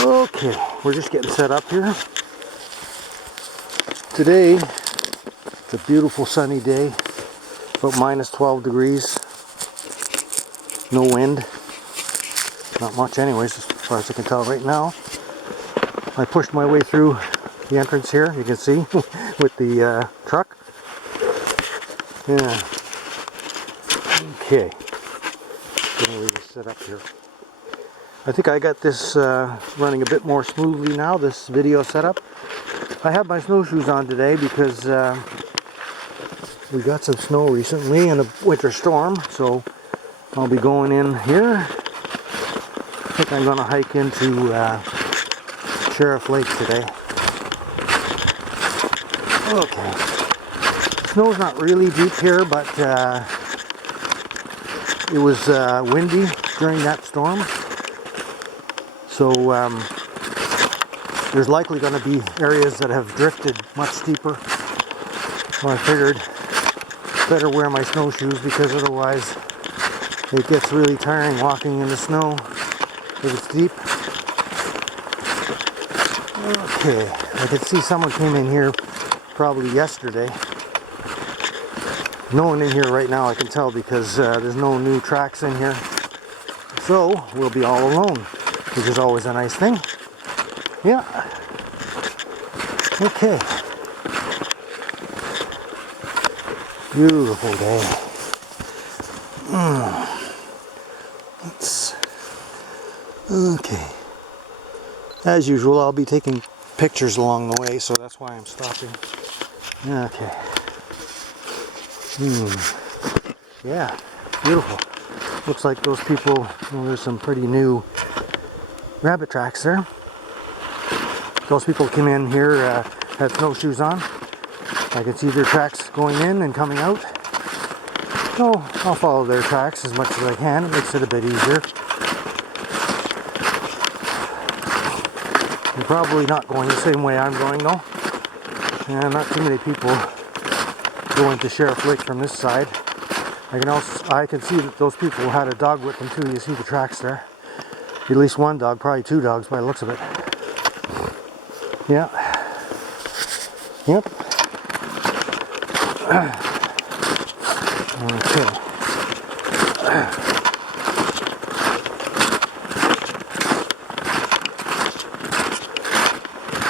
Okay, we're just getting set up here. Today, it's a beautiful sunny day, about minus 12 degrees, no wind, not much anyways as far as I can tell right now. I pushed my way through the entrance here, you can see, with the truck. Yeah. Okay, getting ready to set up here. I think I got this running a bit more smoothly now, this video setup. I have my snowshoes on today because we got some snow recently in a winter storm, so I'll be going in here. I think I'm going to hike into Sheriff Lake today. Okay. Snow's not really deep here, but it was windy during that storm. So there's likely going to be areas that have drifted much steeper. So I figured better wear my snowshoes because otherwise it gets really tiring walking in the snow if it's deep. Okay, I could see someone came in here probably yesterday. No one in here right now, I can tell, because there's no new tracks in here. So we'll be all alone, which is always a nice thing. Yeah. Okay. Beautiful day. Okay. As usual, I'll be taking pictures along the way, so that's why I'm stopping. Okay. Yeah, beautiful. Looks like those people, well, there's some pretty new rabbit tracks there. Those people came in here, had snowshoes on. I can see their tracks going in and coming out. So I'll follow their tracks as much as I can. It makes it a bit easier. They're probably not going the same way I'm going though. And not too many people going to Sheriff Lake from this side. I can see that those people had a dog with them too. You see the tracks there. At least one dog, probably two dogs by the looks of it. Yeah. Yep. Okay.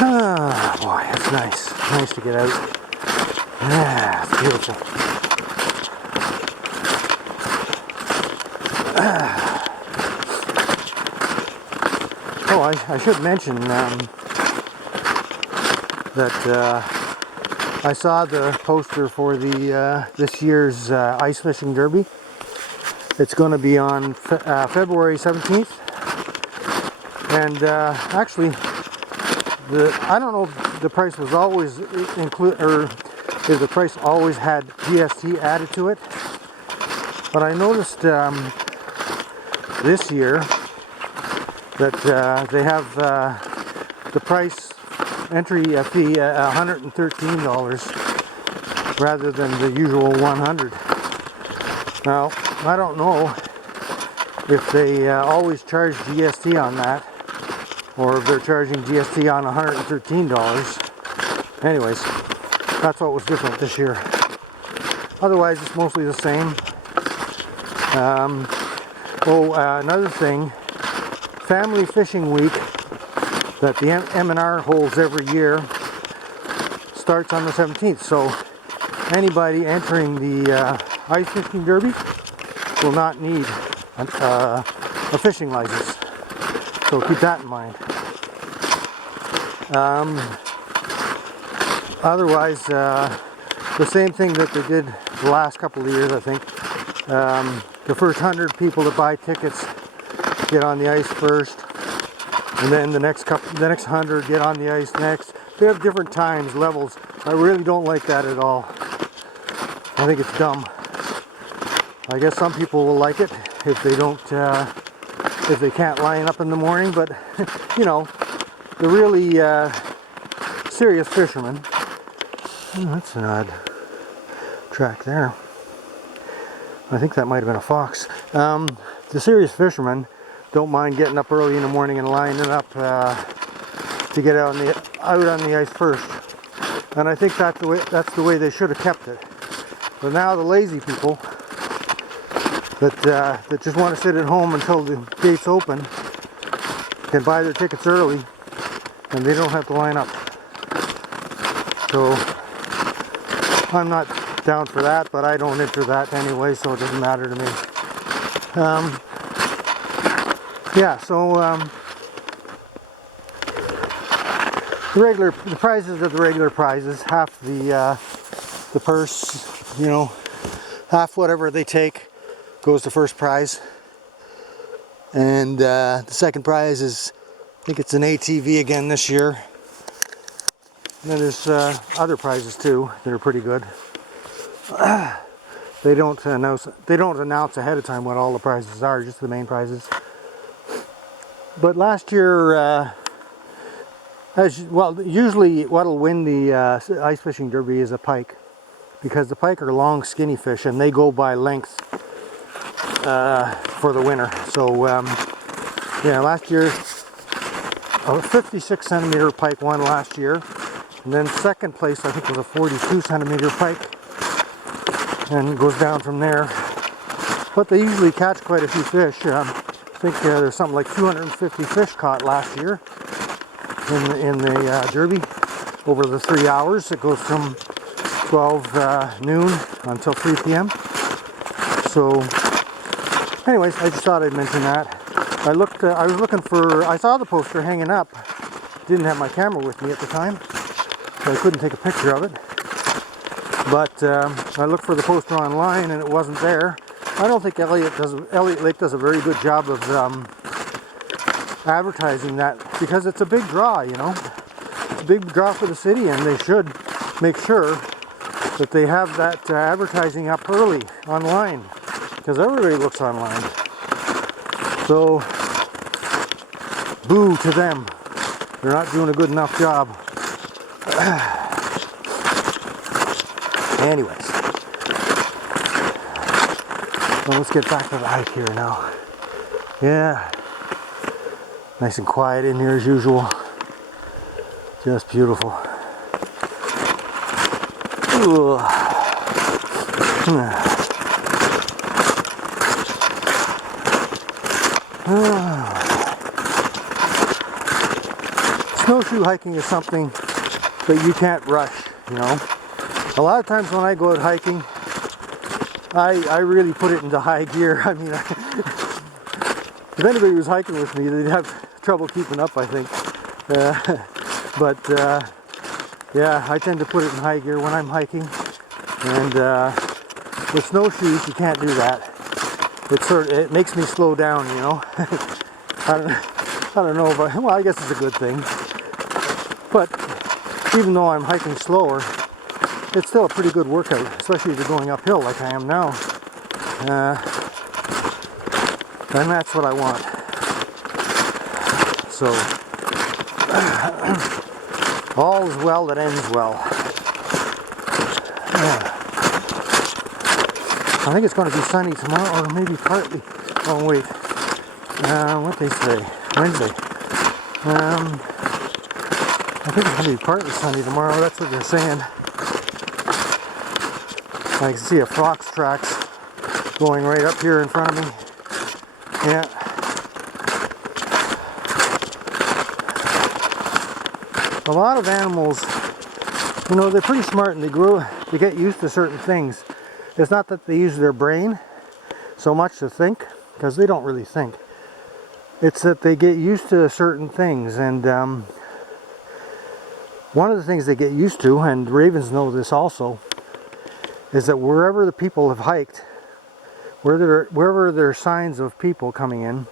Ah, boy, that's nice. Nice to get out. Yeah, it's beautiful. Oh, I should mention that I saw the poster for the this year's ice fishing derby. It's going to be on February 17th, and actually, I don't know if the price was always included, or if the price always had GST added to it. But I noticed this year that they have the price entry fee $113 rather than the usual $100. Now, I don't know if they always charge GST on that, or if they're charging GST on $113. Anyways, that's what was different this year. Otherwise, it's mostly the same. Another thing, Family Fishing Week that the M&R holds every year starts on the 17th. So anybody entering the ice fishing derby will not need a fishing license. So keep that in mind. Otherwise, the same thing that they did the last couple of years, I think. The first 100 people that buy tickets get on the ice first, and then the next 100 get on the ice next. They have different times, levels. I really don't like that at all. I think it's dumb. I guess some people will like it if they don't, if they can't line up in the morning. But you know, the really serious fishermen. Oh, that's an odd track there. I think that might have been a fox. The serious fishermen don't mind getting up early in the morning and lining up to get out on the ice first. And I think that's the way they should have kept it. But now the lazy people that just want to sit at home until the gates open can buy their tickets early, and they don't have to line up. So I'm not down for that, but I don't enter that anyway, so it doesn't matter to me. Yeah, so the prizes are the regular prizes. Half the purse, you know, half whatever they take goes to first prize, and the second prize is, I think it's an ATV again this year. And then there's other prizes too that are pretty good. They don't announce ahead of time what all the prizes are, just the main prizes. But last year, usually what'll win the ice fishing derby is a pike, because the pike are long, skinny fish, and they go by length for the winner. So yeah, last year a 56 centimeter pike won last year, and then second place I think was a 42 centimeter pike, and it goes down from there. But they usually catch quite a few fish. I think there's something like 250 fish caught last year in the derby over the 3 hours. It goes from 12 noon until 3 p.m. So anyways, I just thought I'd mention that. I saw the poster hanging up. Didn't have my camera with me at the time, so I couldn't take a picture of it. But I looked for the poster online and it wasn't there. I don't think Elliott Lake does a very good job of advertising that, because it's a big draw, you know. It's a big draw for the city, and they should make sure that they have that advertising up early online, because everybody looks online. So, boo to them. They're not doing a good enough job. Anyways, well, let's get back to the hike here now. Yeah, nice and quiet in here as usual. Just beautiful. Ooh. Snowshoe hiking is something that you can't rush, you know. A lot of times when I go out hiking, I really put it into high gear. I mean, if anybody was hiking with me, they'd have trouble keeping up, I think. Yeah, I tend to put it in high gear when I'm hiking. And with snowshoes, you can't do that. It makes me slow down, you know. I don't know, but well, I guess it's a good thing. But even though I'm hiking slower, it's still a pretty good workout, especially if you're going uphill like I am now. And that's what I want. So, all is well that ends well. I think it's going to be sunny tomorrow, or maybe partly. Oh wait, what they say? Wednesday. I think it's going to be partly sunny tomorrow. That's what they're saying. I can see a fox tracks going right up here in front of me. Yeah. A lot of animals, you know, they're pretty smart, and they get used to certain things. It's not that they use their brain so much to think, because they don't really think. It's that they get used to certain things, and one of the things they get used to, and ravens know this also, is that wherever the people have hiked, wherever there are signs of people coming in,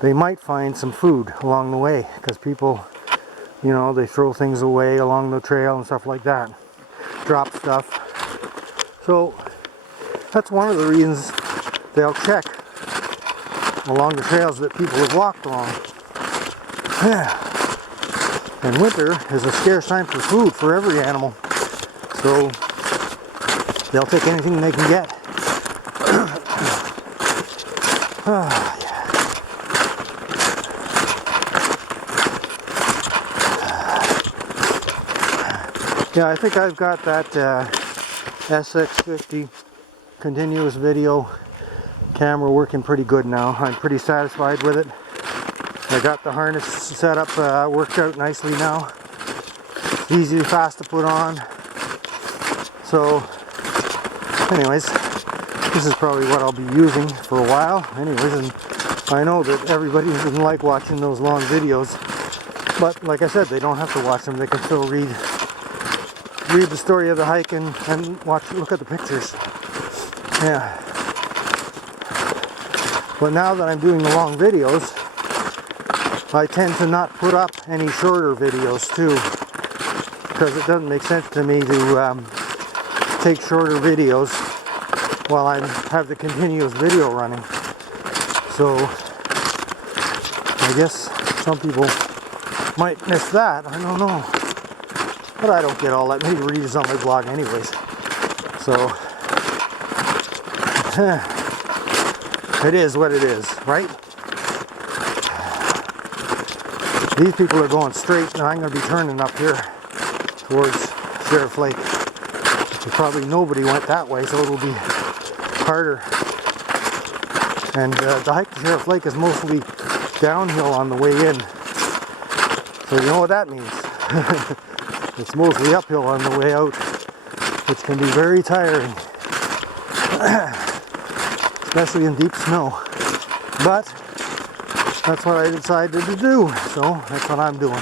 they might find some food along the way, because people, you know, they throw things away along the trail and stuff like that, drop stuff. So that's one of the reasons they'll check along the trails that people have walked along. And winter is a scarce time for food for every animal, so they'll take anything they can get. Yeah, I think I've got that SX50 continuous video camera working pretty good now. I'm pretty satisfied with it. I got the harness set up, worked out nicely now. Easy, fast to put on. So, anyways, this is probably what I'll be using for a while. Anyways, and I know that everybody doesn't like watching those long videos, but like I said, they don't have to watch them. They can still read the story of the hike and look at the pictures. Yeah. But now that I'm doing the long videos, I tend to not put up any shorter videos too, because it doesn't make sense to me to take shorter videos while I have the continuous video running. So I guess some people might miss that. I don't know. But I don't get all that many readers on my blog anyways. So it is what it is, right? These people are going straight, and I'm going to be turning up here towards Sheriff Lake. Probably nobody went that way, so it'll be harder. And the hike to Sheriff Lake is mostly downhill on the way in. So you know what that means. It's mostly uphill on the way out, which can be very tiring. Especially in deep snow. But that's what I decided to do, so that's what I'm doing.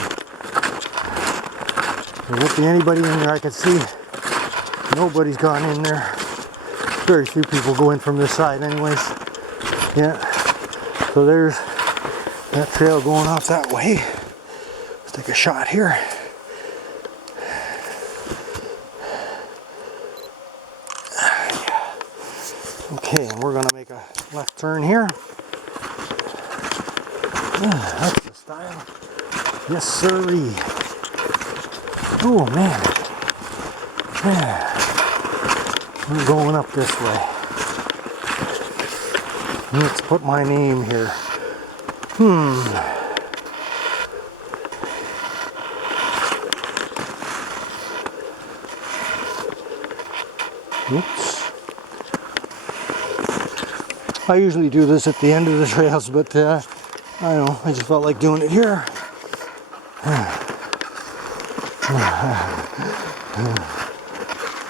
There won't be anybody in there I can see. Nobody's gone in there. Very few people go in from this side anyways. Yeah. So there's that trail going off that way. Let's take a shot here. Okay, and we're going to make a left turn here. That's the style. Yes, sirree. Oh, man. Yeah. We're going up this way. Let's put my name here. Oops. I usually do this at the end of the trails, but I don't know, I just felt like doing it here.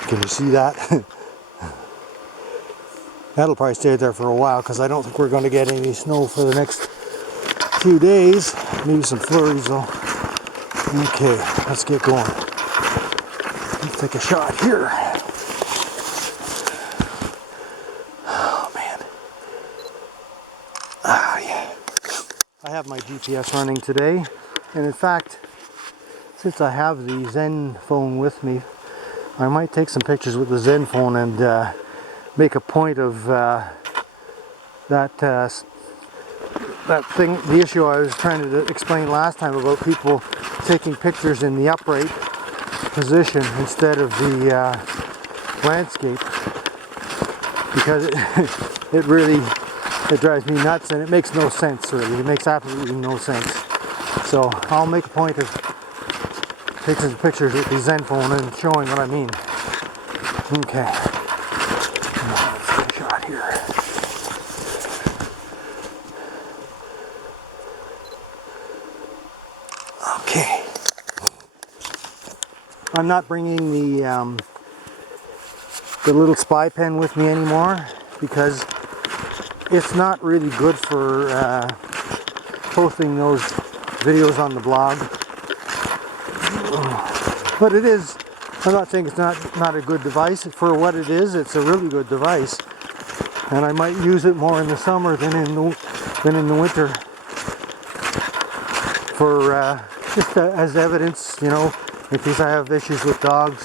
Can you see that? That'll probably stay there for a while because I don't think we're going to get any snow for the next few days. Maybe some flurries though. Okay, let's get going. Let's take a shot here. Oh man. Ah yeah. I have my GPS running today, and in fact, since I have the Zen phone with me, I might take some pictures with the Zen phone and make a point of that thing, the issue I was trying to explain last time about people taking pictures in the upright position instead of the landscape, because it really drives me nuts and it makes no sense really. It makes absolutely no sense. So I'll make a point of taking some pictures with the Zen phone and showing what I mean. Okay. Let's take a shot here. Okay. I'm not bringing the little spy pen with me anymore because it's not really good for posting those videos on the blog. But it is, I'm not saying it's not a good device. For what it is, it's a really good device. And I might use it more in the summer than in the winter for just as evidence, you know, in case I have issues with dogs.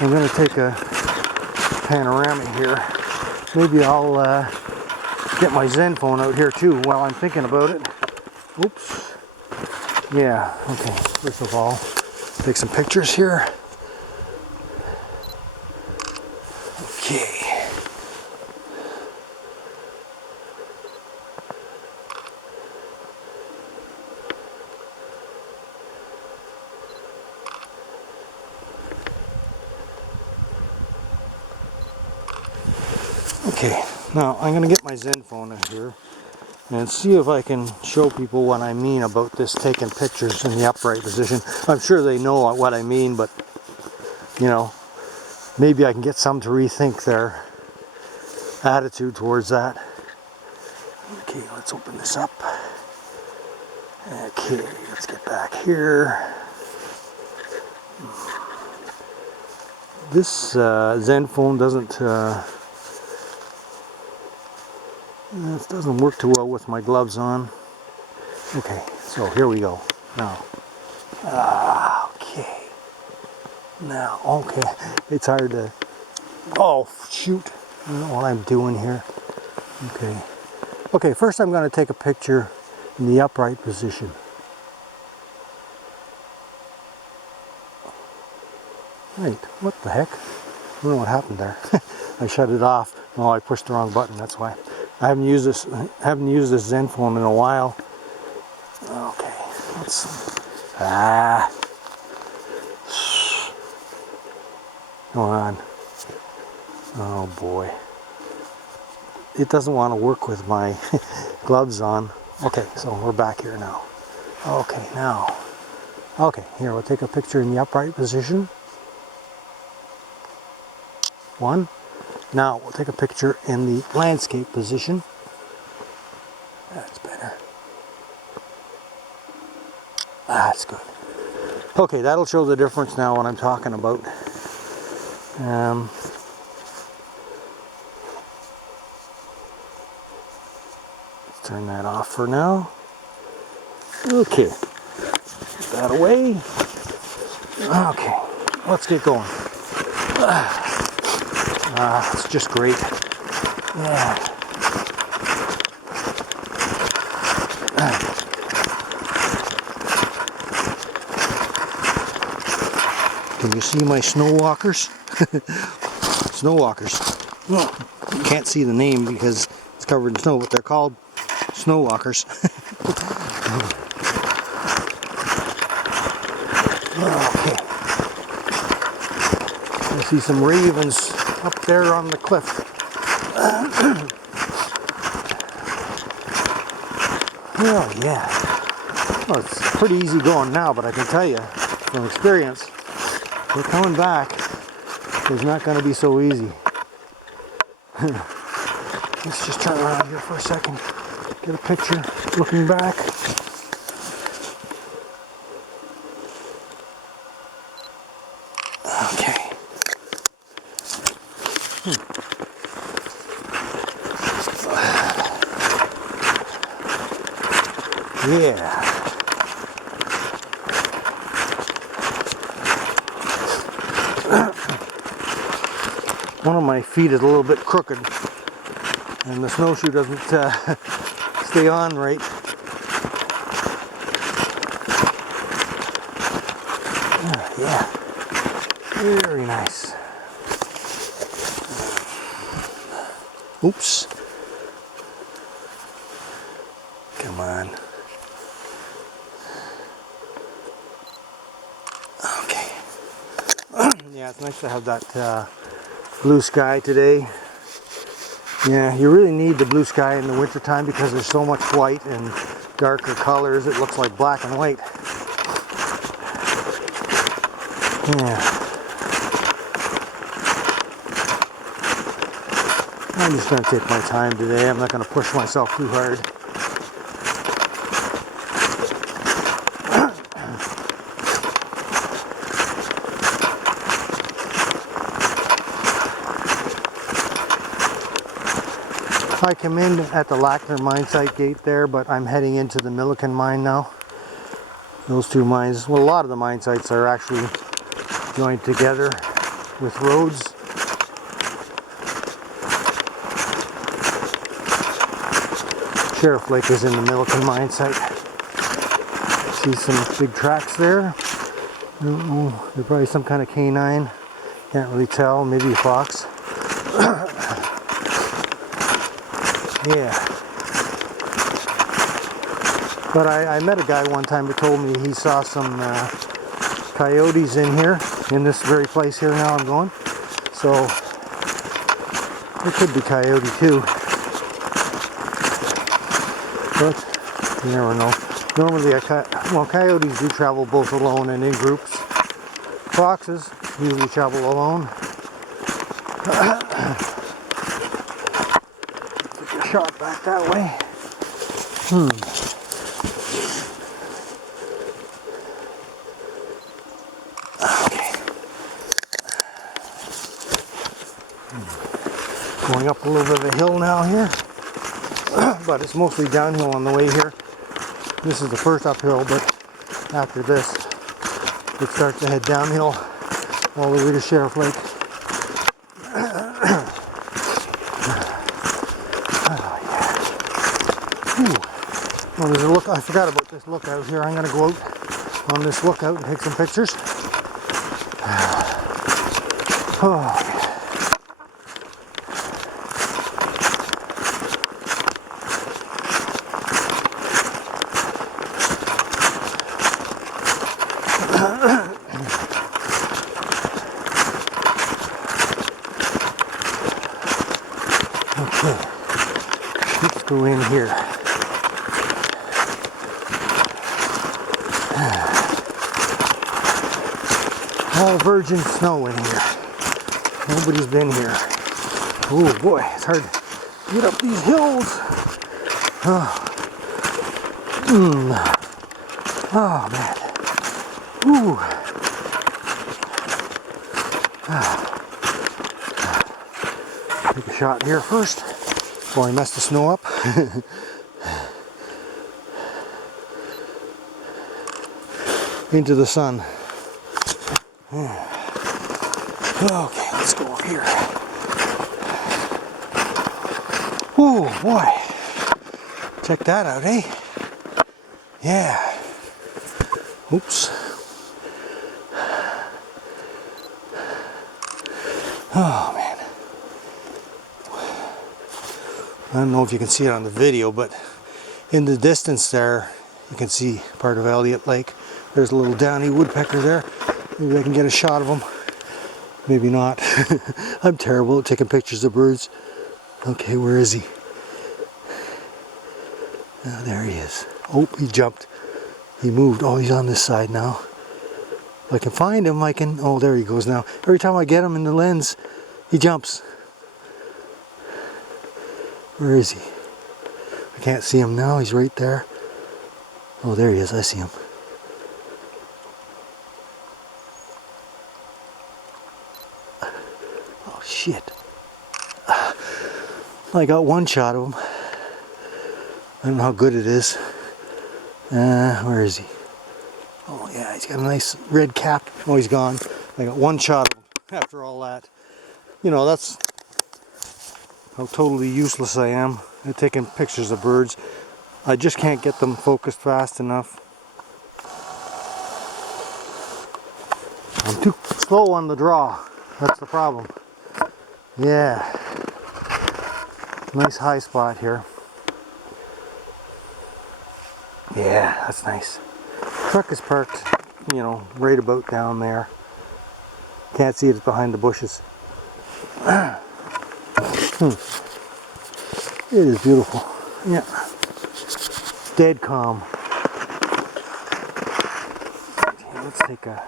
I'm going to take a panorama here. Maybe I'll get my Zen phone out here too while I'm thinking about it. Oops. Yeah, okay. First of all, take some pictures here. Okay. Okay, now I'm going to get my Zen phone in here and see if I can show people what I mean about this taking pictures in the upright position. I'm sure they know what I mean, but you know, maybe I can get some to rethink their attitude towards that. Okay, let's open this up. Okay, let's get back here. This Zen phone doesn't it doesn't work too well with my gloves on. Okay, so here we go. Now, okay. Now, okay. It's hard to. Oh shoot! I don't know what I'm doing here. Okay. Okay. First, I'm going to take a picture in the upright position. Wait, what the heck? I don't know what happened there. I shut it off. Oh, I pushed the wrong button. That's why. I haven't used this Zen phone in a while. Okay, let's. Come on. Oh boy. It doesn't want to work with my gloves on. Okay, so we're back here now. Okay, now. Okay, here we'll take a picture in the upright position. One. Now we'll take a picture in the landscape position. That's better. That's good. Okay, that'll show the difference now what I'm talking about. Let's turn that off for now. Okay, put that away. Okay, let's get going. It's just great. Yeah. Can you see my snow walkers? Snow walkers. Well, you can't see the name because it's covered in snow, but they're called snow walkers. Okay. I see some ravens up there on the cliff. Oh yeah. Well, it's pretty easy going now, but I can tell you from experience, we're coming back. It's not going to be so easy. Let's just turn around here for a second. Get a picture looking back. Okay. Yeah. One of my feet is a little bit crooked and the snowshoe doesn't stay on right. Yeah, very nice. Oops. Come on. Okay. Yeah, it's nice to have that blue sky today. Yeah, you really need the blue sky in the wintertime because there's so much white and darker colors. It looks like black and white. Yeah. I'm just going to take my time today. I'm not going to push myself too hard. I come in at the Lackner mine site gate there, but I'm heading into the Milliken mine now. Those two mines, well, a lot of the mine sites are actually joined together with roads. Sheriff Lake is in the Milliken mine site. See some big tracks there. I don't know, they're probably some kind of canine. Can't really tell, maybe a fox. Yeah. But I met a guy one time who told me he saw some coyotes in here, in this very place here now I'm going. So It could be coyote too, but you never know. Normally, coyotes do travel both alone and in groups. Foxes usually travel alone. Take a shot back that way. Going up a little bit of a hill now here, but it's mostly downhill on the way here. This is the first uphill, but after this, it starts to head downhill all the way to Sheriff Lake. Oh, there's a look. I forgot about this lookout here. I'm going to go out on this lookout and take some pictures. Oh. Okay, let's go in here. All virgin snow in here. Nobody's been here. Oh boy, it's hard to get up these hills. Oh, oh man. Ooh. Take a shot here first before I mess the snow up. Into the sun. Okay, let's go up here. Oh boy. Check that out, eh? Yeah. Oops. Oh man. I don't know if you can see it on the video, but in the distance there, you can see part of Elliott Lake. There's a little downy woodpecker there. Maybe I can get a shot of him. Maybe not. I'm terrible at taking pictures of birds. Okay, where is he? Oh, there he is. Oh, he jumped. He moved. Oh, he's on this side now. If I can find him, I can... Oh, there he goes now. Every time I get him in the lens, he jumps. Where is he? I can't see him now. He's right there. Oh, there he is. I see him. Oh, shit. I got one shot of him. I don't know how good it is. Where is he? Oh yeah, he's got a nice red cap. Oh, he's gone. I got one shot of him after all that. You know, that's how totally useless I am at taking pictures of birds. I just can't get them focused fast enough. I'm too slow on the draw. That's the problem. Yeah. Nice high spot here. Yeah, that's nice. Truck is parked, you know, right about down there. Can't see it, it's behind the bushes. It is beautiful. Yeah. Dead calm. Okay, let's take a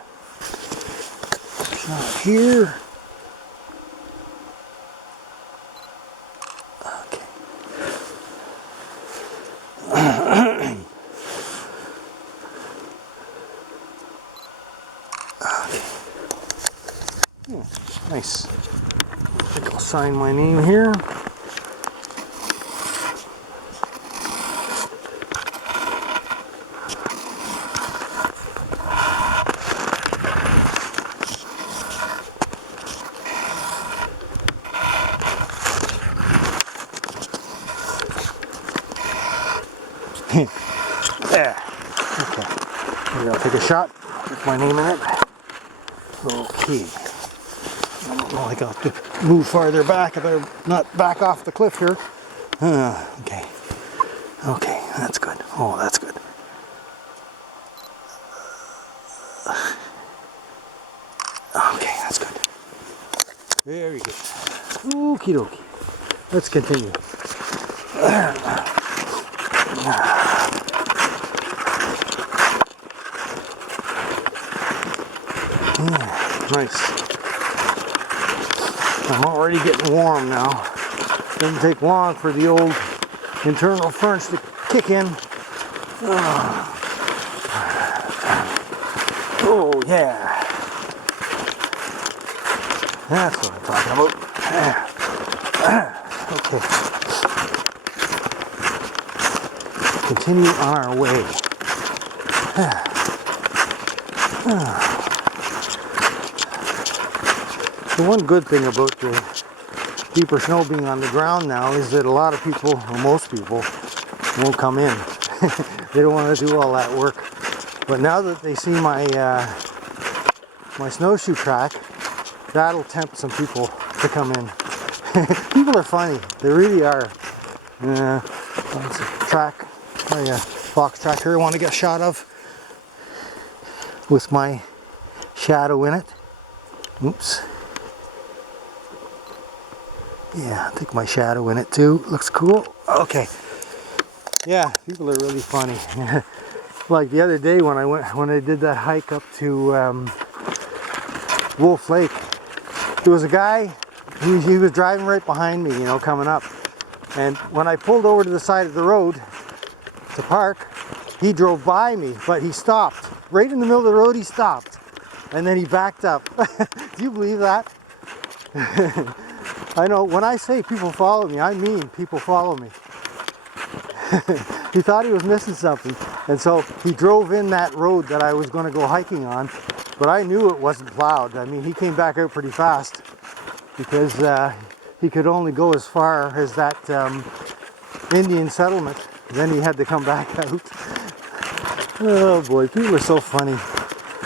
shot here. Okay. Yeah, nice. I think I'll sign my name here. There. Okay. Maybe I'll take a shot with my name in it. Okay. I don't know, I got to move farther back. I better not back off the cliff here. Okay. Okay, that's good. Oh, that's good. Okay, that's good. Very good. Okie dokie. let's continue. Nice. I'm already getting warm now. Doesn't take long for the old internal furnace to kick in. Oh yeah. That's what I'm talking about. Okay. Continue on our way. The one good thing about the deeper snow being on the ground now is that a lot of people, or most people, won't come in. They don't want to do all that work. But now that they see my my snowshoe track, that'll tempt some people to come in. People are funny. They really are. It's a track, a box track here I want to get a shot of with my shadow in it. Oops. Yeah, I think my shadow in it too. Looks cool. Okay. Yeah, people are really funny. Like the other day when I did that hike up to Wolf Lake, there was a guy. He was driving right behind me, you know, coming up. And when I pulled over to the side of the road to park, he drove by me, but he stopped. Right in the middle of the road, he stopped. And then he backed up. Do you believe that? I know, when I say people follow me, I mean people follow me. He thought he was missing something. And so he drove in that road that I was going to go hiking on, but I knew it wasn't plowed. I mean, he came back out pretty fast because he could only go as far as that Indian settlement. Then he had to come back out. Oh boy, people are so funny.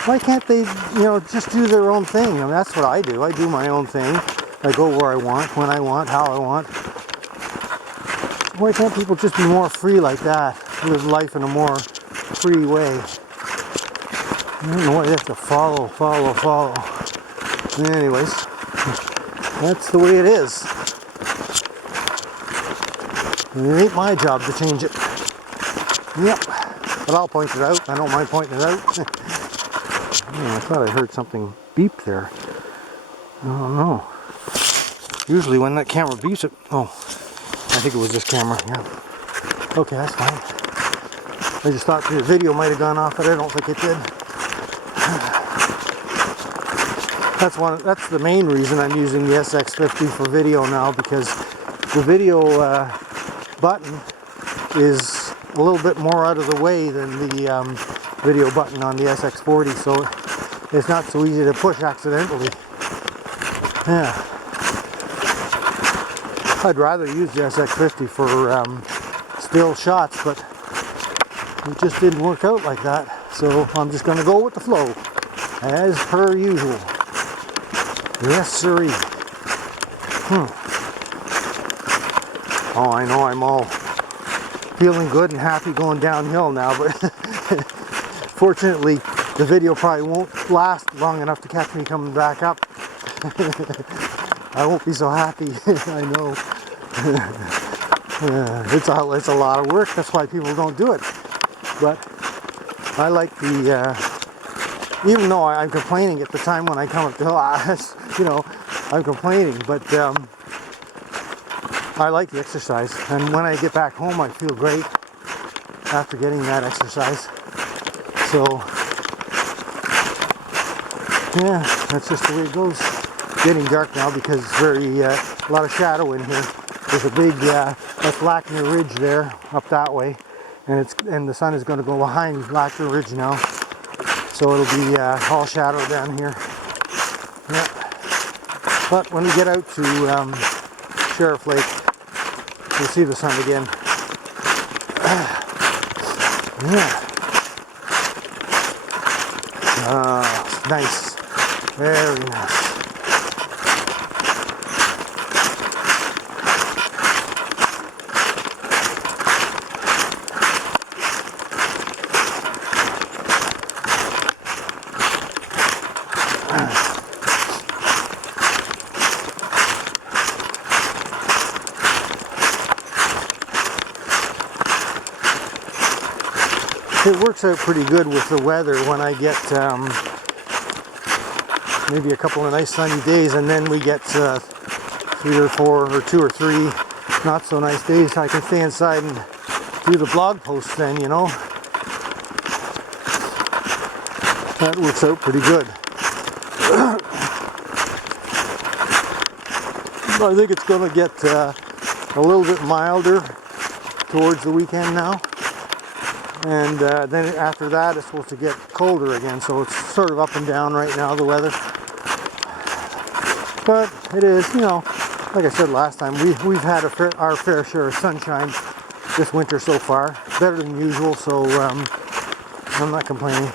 Why can't they, you know, just do their own thing? I mean, that's what I do. I do my own thing. I go where I want, when I want, how I want. Why can't people just be more free like that? Live life in a more free way. I don't know why they have to follow. Anyways, that's the way it is. It ain't my job to change it. Yep, but I'll point it out. I don't mind pointing it out. Yeah, I thought I heard something beep there. I don't know. Usually when that camera beeps it... Oh, I think it was this camera, yeah. Okay, that's fine. I just thought the video might have gone off, but I don't think it did. That's the main reason I'm using the SX50 for video now, because the video button is a little bit more out of the way than the video button on the SX40, so it's not so easy to push accidentally. Yeah. I'd rather use the SX50 for still shots, but it just didn't work out like that. So I'm just going to go with the flow, as per usual. Yes, sirree. Oh, I know I'm all feeling good and happy going downhill now, but fortunately the video probably won't last long enough to catch me coming back up. I won't be so happy. I know. It's a lot of work. That's why people don't do it. But I like the, even though I'm complaining at the time when I come up the hill, you know, I'm complaining, but I like the exercise. And when I get back home, I feel great after getting that exercise. So, yeah, that's just the way it goes. Getting dark now because it's very a lot of shadow in here. There's a big that's Lackner Ridge there up that way, and the sun is going to go behind Lackner Ridge now, so it'll be all shadow down here. Yeah. But when we get out to Sheriff Lake, we'll see the sun again. Yeah. Nice. Very nice. it works out pretty good with the weather when I get maybe a couple of nice sunny days, and then we get 3 or 4 or 2 or 3 not so nice days. I can stay inside and do the blog posts then, you know. That works out pretty good. I think it's going to get a little bit milder towards the weekend now, and then after that it's supposed to get colder again, so it's sort of up and down right now, the weather. But it is, you know, like I said last time, we've had our fair share of sunshine this winter so far, better than usual, so I'm not complaining.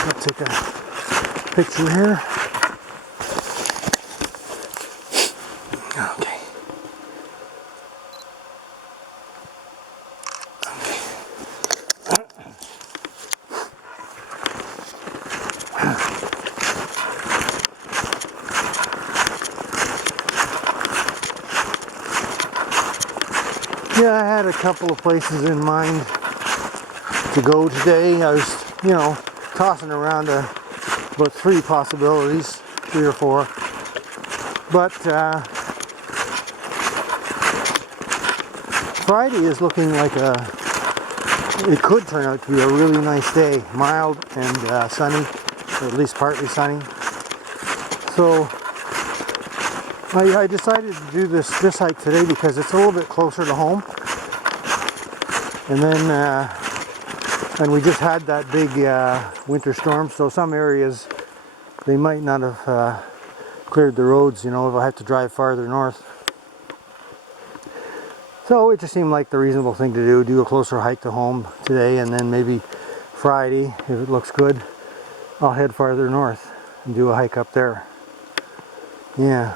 I'll take a picture here. Okay. Yeah, I had a couple of places in mind to go today. I was, you know, tossing around about 3 possibilities, 3 or 4. But Friday is looking like it could turn out to be a really nice day, mild and sunny, or at least partly sunny. So I decided to do this hike today because it's a little bit closer to home. And then and we just had that big winter storm, so some areas they might not have cleared the roads, you know, if I have to drive farther north. So it just seemed like the reasonable thing to do a closer hike to home today, and then maybe Friday, if it looks good, I'll head farther north and do a hike up there. Yeah.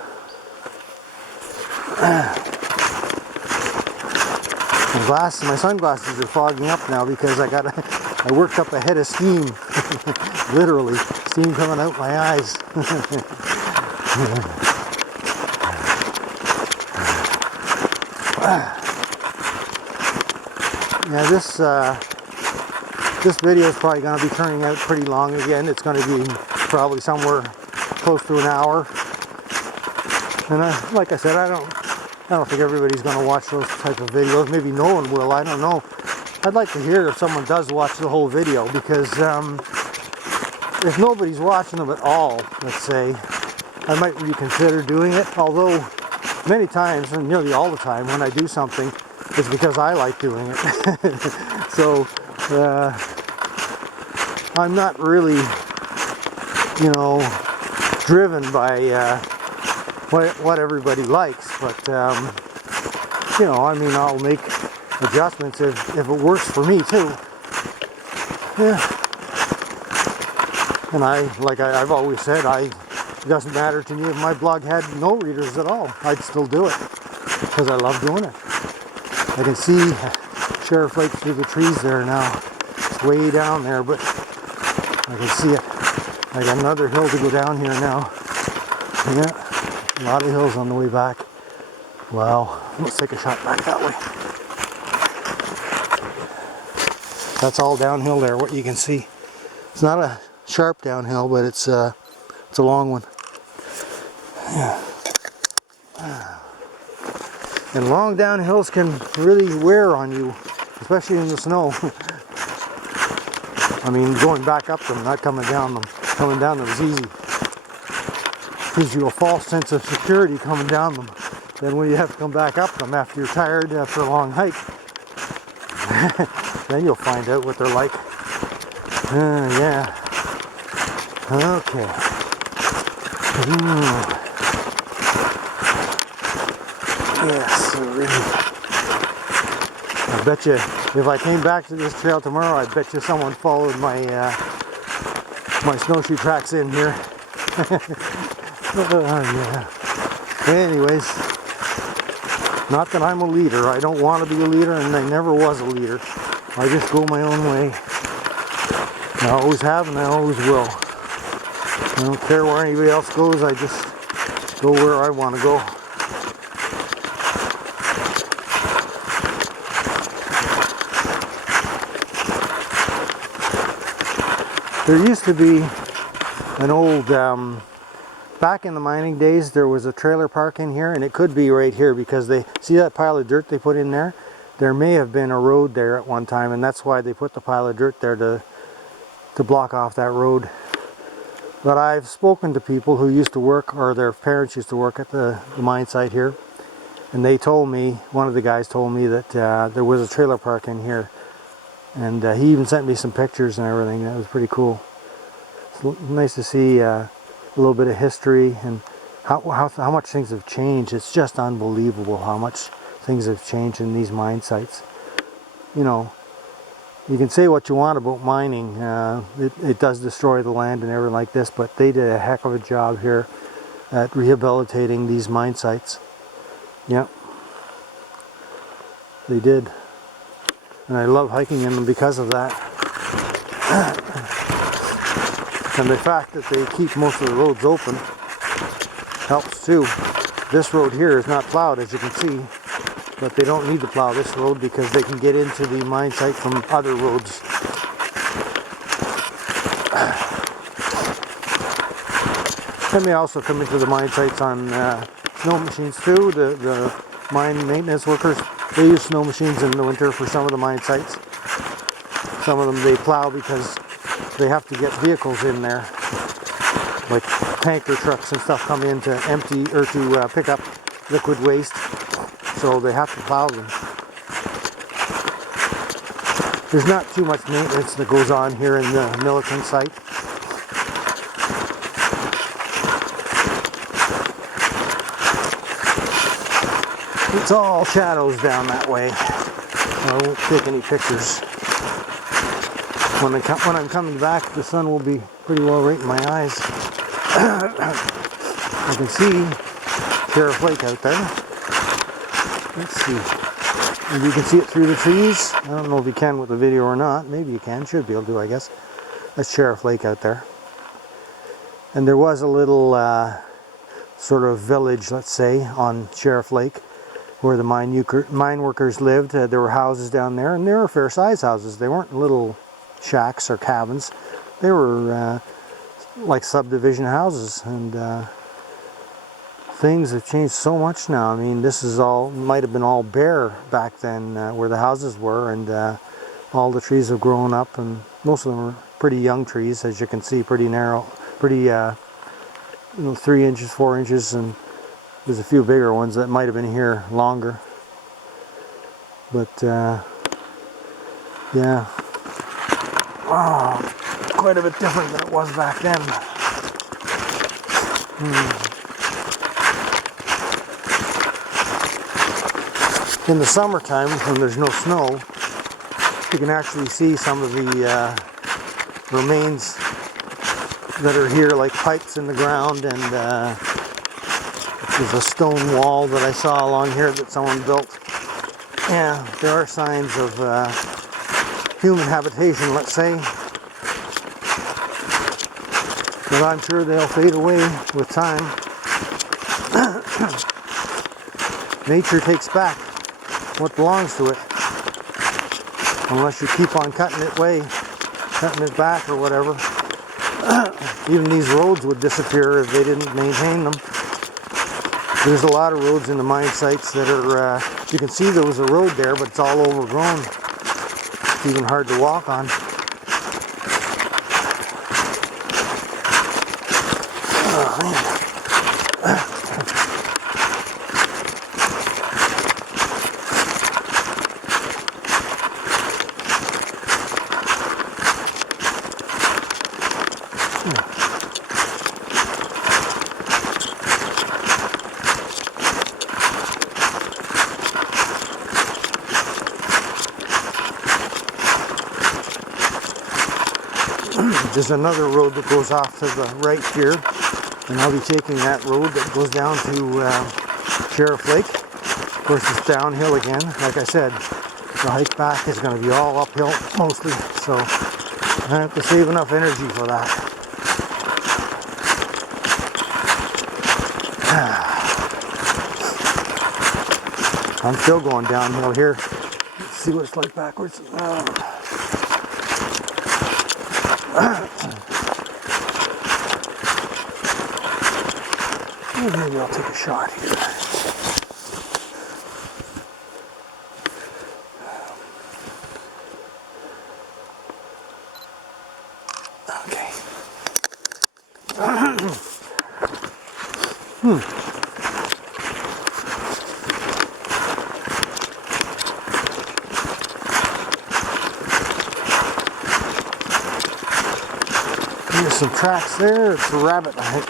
My sunglasses are fogging up now because I worked up a head of steam. Literally, steam coming out my eyes. Yeah, this video is probably going to be turning out pretty long again. It's going to be probably somewhere close to an hour. And like I said, I don't think everybody's going to watch those type of videos. Maybe no one will. I don't know. I'd like to hear if someone does watch the whole video, because if nobody's watching them at all, let's say, I might reconsider doing it. Although many times, and nearly all the time, when I do something, it's because I like doing it. So I'm not really, you know, driven by what everybody likes, but you know, I mean, I'll make adjustments if it works for me too. Yeah. And I've always said, it doesn't matter to me if my blog had no readers at all. I'd still do it because I love doing it. I can see Sheriff Lake through the trees there now. It's way down there, but I can see it. I got another hill to go down here now. Yeah. A lot of hills on the way back. Wow, let's take a shot back that way. That's all downhill there, what you can see. It's not a sharp downhill, but it's a long one. Yeah. And long downhills can really wear on you, especially in the snow. I mean, going back up them, not coming down them. Coming down them is easy. Gives you a false sense of security coming down them. Then when you have to come back up them after you're tired after a long hike, then you'll find out what they're like. Yeah. Okay. Yes, really. I bet you if I came back to this trail tomorrow, I bet you someone followed my my snowshoe tracks in here. Yeah. Anyways, Not that I'm a leader. I don't want to be a leader, and I never was a leader. I just go my own way. I always have, and I always will. I don't care where anybody else goes. I just go where I want to go. There used to be an old, back in the mining days, there was a trailer park in here, and it could be right here because they, see that pile of dirt they put in there? There may have been a road there at one time, and that's why they put the pile of dirt there to block off that road. But I've spoken to people who used to work, or their parents used to work at the mine site here, and they told me, one of the guys told me that there was a trailer park in here, and he even sent me some pictures and everything. That was pretty cool. It's nice to see a little bit of history and how much things have changed. It's just unbelievable how much things have changed in these mine sites. You know, you can say what you want about mining. It does destroy the land and everything like this, but they did a heck of a job here at rehabilitating these mine sites. Yep, they did. And I love hiking in them because of that. And the fact that they keep most of the roads open helps too. This road here is not plowed, as you can see, but they don't need to plow this road because they can get into the mine site from other roads. They may also come into the mine sites on snow machines too. The mine maintenance workers, they use snow machines in the winter for some of the mine sites. Some of them they plow because they have to get vehicles in there, like tanker trucks and stuff come in to empty or to pick up liquid waste, so they have to plow them. There's not too much maintenance that goes on here in the Milliken site. It's all shadows down that way. I won't take any pictures. When I'm coming back, the sun will be pretty well right in my eyes. I can see Sheriff Lake out there. Let's see. Maybe you can see it through the trees. I don't know if you can with the video or not. Maybe you can. Should be able to, I guess. That's Sheriff Lake out there. And there was a little sort of village, let's say, on Sheriff Lake, where the mine workers lived. There were houses down there, and they were fair-sized houses. They weren't little shacks or cabins. They were like subdivision houses, and things have changed so much now. I mean, this is all, might have been all bare back then where the houses were, and all the trees have grown up, and most of them are pretty young trees, as you can see, pretty narrow, pretty 3 inches, 4 inches, and there's a few bigger ones that might have been here longer. But yeah, wow, quite a bit different than it was back then. In the summertime, when there's no snow, you can actually see some of the remains that are here, like pipes in the ground, and there's a stone wall that I saw along here that someone built. Yeah, there are signs of human habitation, let's say. But I'm sure they'll fade away with time. Nature takes back what belongs to it, unless you keep on cutting it back or whatever. Even these roads would disappear if they didn't maintain them. There's a lot of roads in the mine sites that are, you can see there was a road there, but it's all overgrown. It's even hard to walk on. Oh, man. There's another road that goes off to the right here, and I'll be taking that road that goes down to Sheriff Lake. course, it's downhill again. Like I said, the hike back is going to be all uphill mostly, so I have to save enough energy for that. I'm still going downhill here. Let's see what it's like backwards. Maybe I'll take a shot here. Okay. There's some tracks there. It's a rabbit, I think.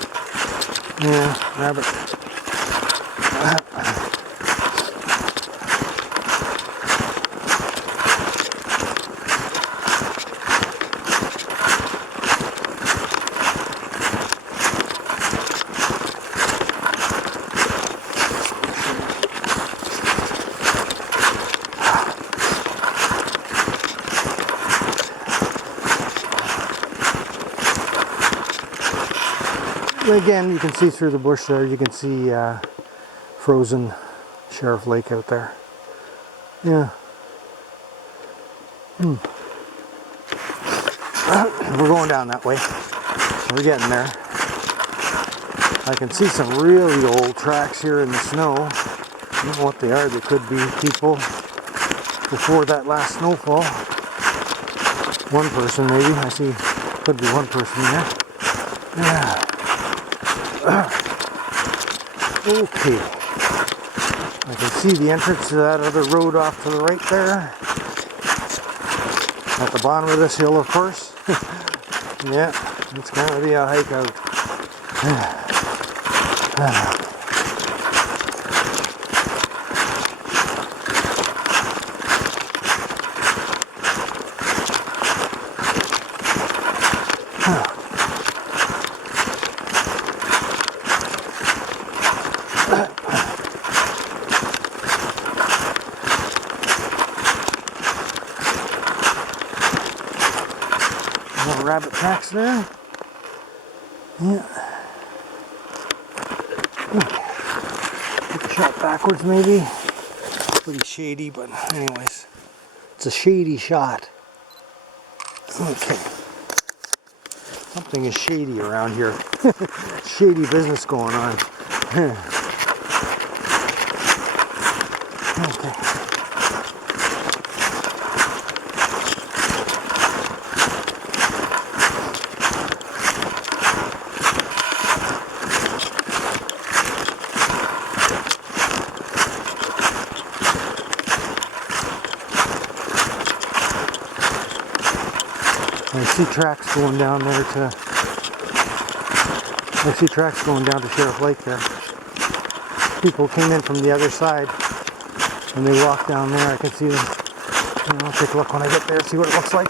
Yeah, rabbit. Again, you can see through the bush there. You can see frozen Sheriff Lake out there. Yeah. We're going down that way. We're getting there. I can see some really old tracks here in the snow. I don't know what they are. They could be people before that last snowfall. One person maybe. I see could be one person there. Yeah. Okay. I can see the entrance to that other road off to the right there. At the bottom of this hill, of course. Yeah, it's going to be a hike out. More rabbit tracks there. Yeah. Take a shot backwards maybe. Pretty shady, but anyways. It's a shady shot. Okay. Something is shady around here. Shady business going on. Okay. I see tracks going down there to. I see tracks going down to Sheriff Lake there. People came in from the other side and they walked down there. I can see them. I'll take a look when I get there, see what it looks like.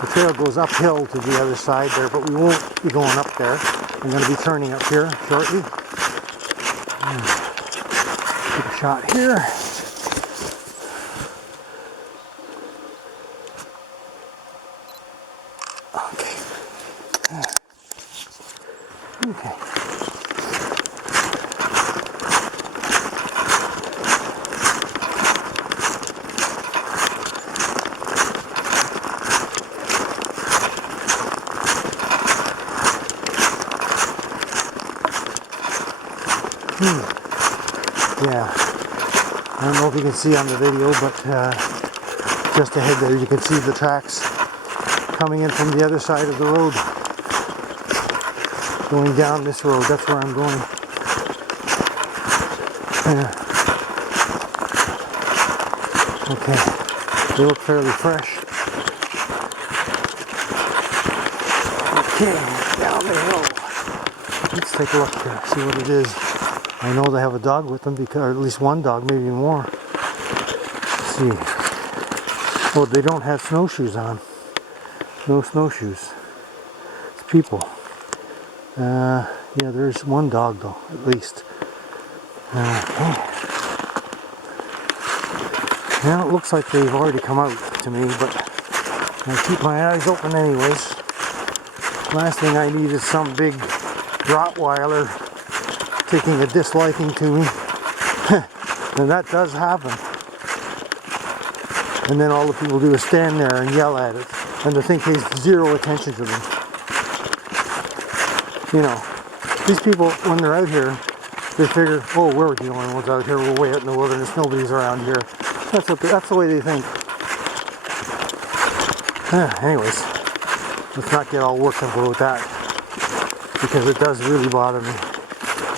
The trail goes uphill to the other side there, but we won't be going up there. I'm going to be turning up here shortly. Take a shot here. Okay. Okay. Yeah, I don't know if you can see on the video, but just ahead there you can see the tracks coming in from the other side of the road. Going down this road, that's where I'm going. Yeah. Okay, they look fairly fresh. Okay, down the hill. Let's take a look here, see what it is. I know they have a dog with them, because, or at least one dog, maybe more. Let's see. Oh, they don't have snowshoes on. No snowshoes. It's people. Yeah, there's one dog though, at least. Okay. Now it looks like they've already come out to me, but I keep my eyes open anyways. Last thing I need is some big Rottweiler taking a disliking to me. And that does happen. And then all the people do is stand there and yell at it. And the thing pays zero attention to them. You know, these people, when they're out here, they figure, oh, we're the only ones out here, we're way out in the wilderness, nobody's around here. That's the way they think. Anyways, let's not get all worked up about that, because it does really bother me.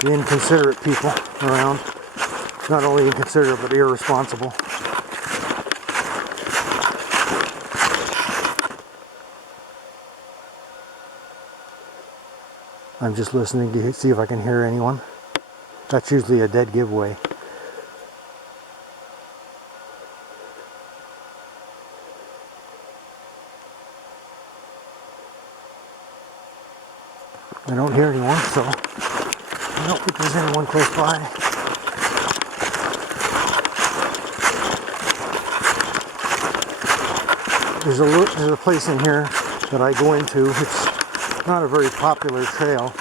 The inconsiderate people around. Not only inconsiderate, but irresponsible. I'm just listening to see if I can hear anyone. That's usually a dead giveaway. I don't hear anyone, so I don't think there's anyone close by. There's a place in here that I go into. It's not a very popular trail.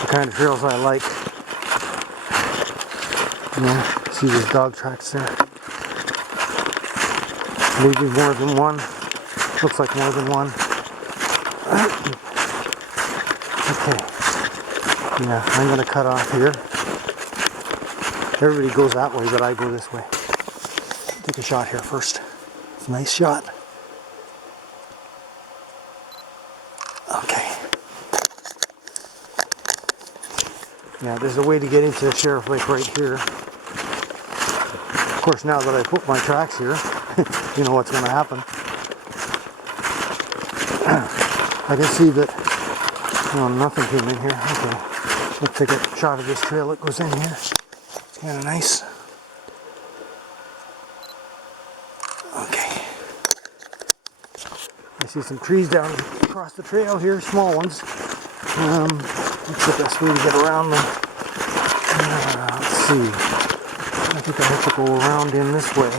The kind of trails I like. See these dog tracks there. Maybe more than one. Looks like more than one. Okay. Yeah, I'm going to cut off here. Everybody goes that way, but I go this way. Take a shot here first. It's a nice shot. Okay. Yeah, there's a way to get into Sheriff Lake right here. Of course, now that I put my tracks here, you know what's going to happen. I can see that, nothing came in here. Okay, let's take a shot of this trail that goes in here. It's kind of nice. Okay. I see some trees down across the trail here, small ones. What's the best way to get around them? Let's see. I think I have to go around in this way.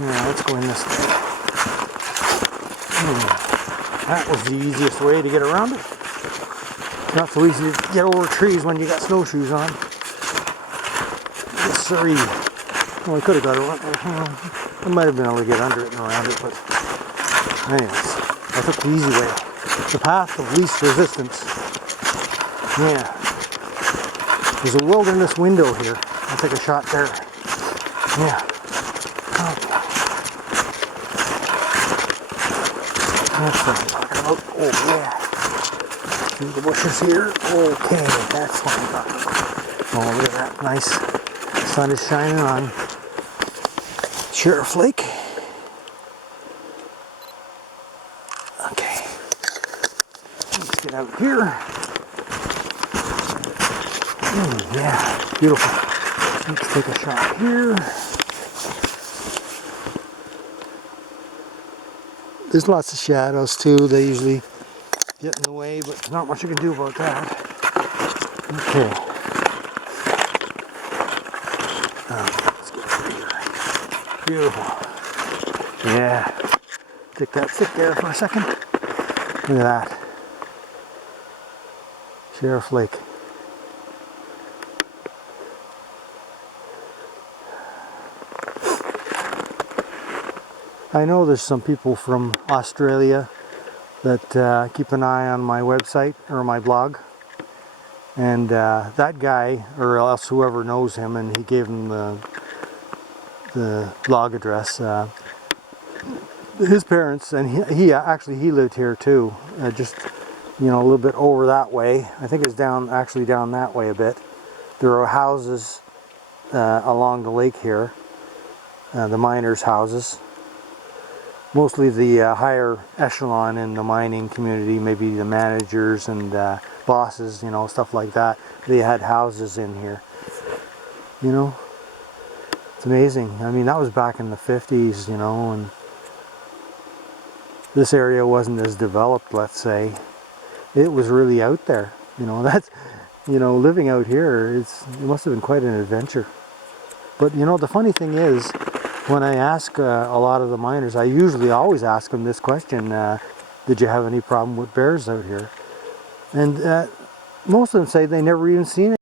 Yeah, let's go in this way. That was the easiest way to get around it. Not so easy to get over trees when you got snowshoes on. Yes, sirree. Well, I could have got around. I might have been able to get under it and around it, but anyways, I took the easy way. The path of least resistance. Yeah. There's a wilderness window here. I'll take a shot there. Yeah. Okay. That's what I'm talking about. Oh, yeah. See the bushes here? Okay, that's what I'm talking about. Oh, look at that. Nice. The sun is shining on Sheriff Lake. Okay. Let's get out here. Yeah, beautiful. Let's take a shot here. There's lots of shadows too. They usually get in the way, but there's not much you can do about that. Okay. Let's get over here. Beautiful. Yeah. Take that stick there for a second. Look at that. Sheriff Lake. I know there's some people from Australia that keep an eye on my website or my blog, and that guy, or else whoever knows him, and he gave him the blog address. His parents, and he actually lived here too, just a little bit over that way. I think it's down that way a bit. There are houses along the lake here, the miners' houses. Mostly the higher echelon in the mining community, maybe the managers and bosses, stuff like that. They had houses in here, It's amazing. I mean, that was back in the 50s, you know, and this area wasn't as developed, let's say. It was really out there, you know. That's, you know, living out here, it must have been quite an adventure. But you know, the funny thing is, when I ask a lot of the miners, I usually always ask them this question, did you have any problem with bears out here? And most of them say they never even seen it.